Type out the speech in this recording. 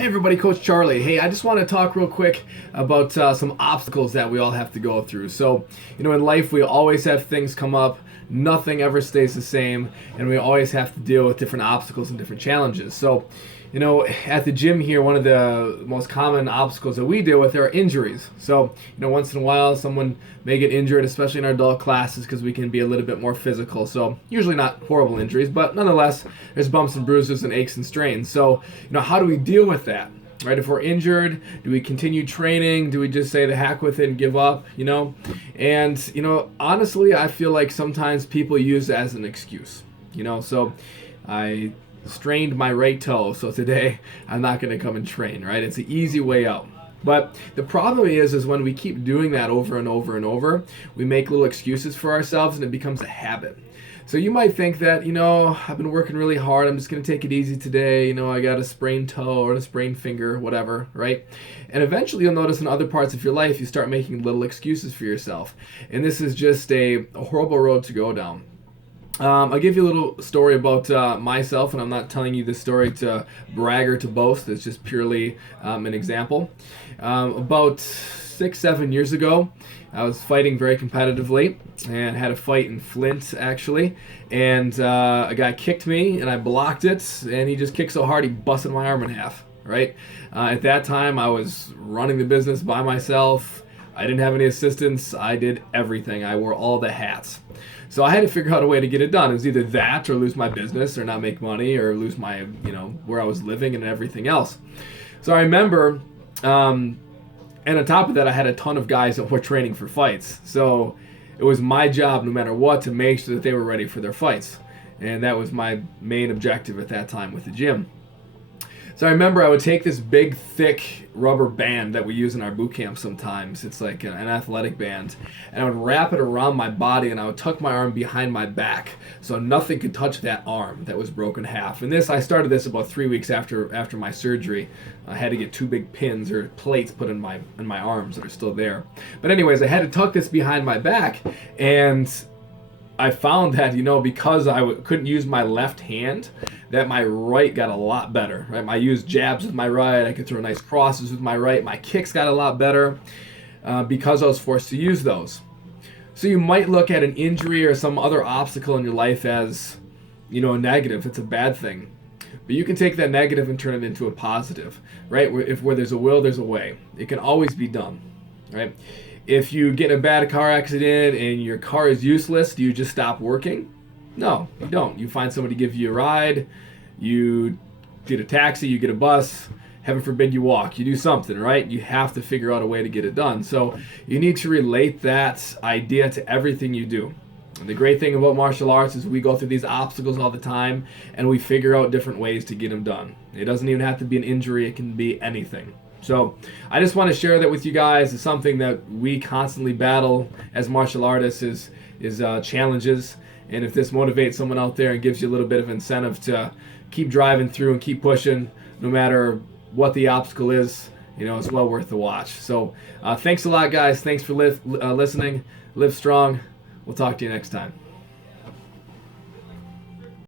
Hey everybody, Coach Charlie. Hey, I just want to talk real quick about some obstacles that we all have to go through. So, in life we always have things come up. Nothing ever stays the same, and we always have to deal with different obstacles and different challenges. So, at the gym here, one of the most common obstacles that we deal with are injuries. So, once in a while someone may get injured, especially in our adult classes, because we can be a little bit more physical. So, usually not horrible injuries, but nonetheless, there's bumps and bruises and aches and strains. So, how do we deal with that? Right? If we're injured, do we continue training? Do we just say the heck with it and give up? And honestly, I feel like sometimes people use it as an excuse. So I strained my right toe, so today I'm not going to come and train, right? It's an easy way out. But the problem is when we keep doing that over and over and over, we make little excuses for ourselves and it becomes a habit. So you might think that, I've been working really hard, I'm just going to take it easy today, I got a sprained toe or a sprained finger, whatever, right? And eventually you'll notice in other parts of your life you start making little excuses for yourself. And this is just a horrible road to go down. I'll give you a little story about myself, and I'm not telling you this story to brag or to boast. It's just purely an example. About 6-7 years ago, I was fighting very competitively and had a fight in Flint, actually. And a guy kicked me, and I blocked it, and he just kicked so hard he busted my arm in half, right? At that time, I was running the business by myself. I didn't have any assistants. I did everything. I wore all the hats. So I had to figure out a way to get it done. It was either that or lose my business or not make money or lose my, where I was living and everything else. So I remember, and on top of that, I had a ton of guys that were training for fights. So it was my job, no matter what, to make sure that they were ready for their fights. And that was my main objective at that time with the gym. So I remember I would take this big, thick rubber band that we use in our boot camp sometimes. It's like an athletic band. And I would wrap it around my body and I would tuck my arm behind my back so nothing could touch that arm that was broken half. And I started this about 3 weeks after my surgery. I had to get 2 big pins or plates put in my arms that are still there. But anyways, I had to tuck this behind my back, and I found that, because I couldn't use my left hand, that my right got a lot better, right? I used jabs with my right, I could throw nice crosses with my right, my kicks got a lot better because I was forced to use those. So you might look at an injury or some other obstacle in your life as, a negative, it's a bad thing. But you can take that negative and turn it into a positive, right? Where there's a will, there's a way. It can always be done, right? If you get in a bad car accident and your car is useless, do you just stop working? No, you don't. You find somebody to give you a ride, you get a taxi, you get a bus, heaven forbid you walk, you do something, right? You have to figure out a way to get it done. So you need to relate that idea to everything you do. And the great thing about martial arts is we go through these obstacles all the time and we figure out different ways to get them done. It doesn't even have to be an injury, it can be anything. So I just want to share that with you guys. It's something that we constantly battle as martial artists is challenges. And if this motivates someone out there and gives you a little bit of incentive to keep driving through and keep pushing, no matter what the obstacle is, it's well worth the watch. So thanks a lot, guys. Thanks for listening. Live strong. We'll talk to you next time.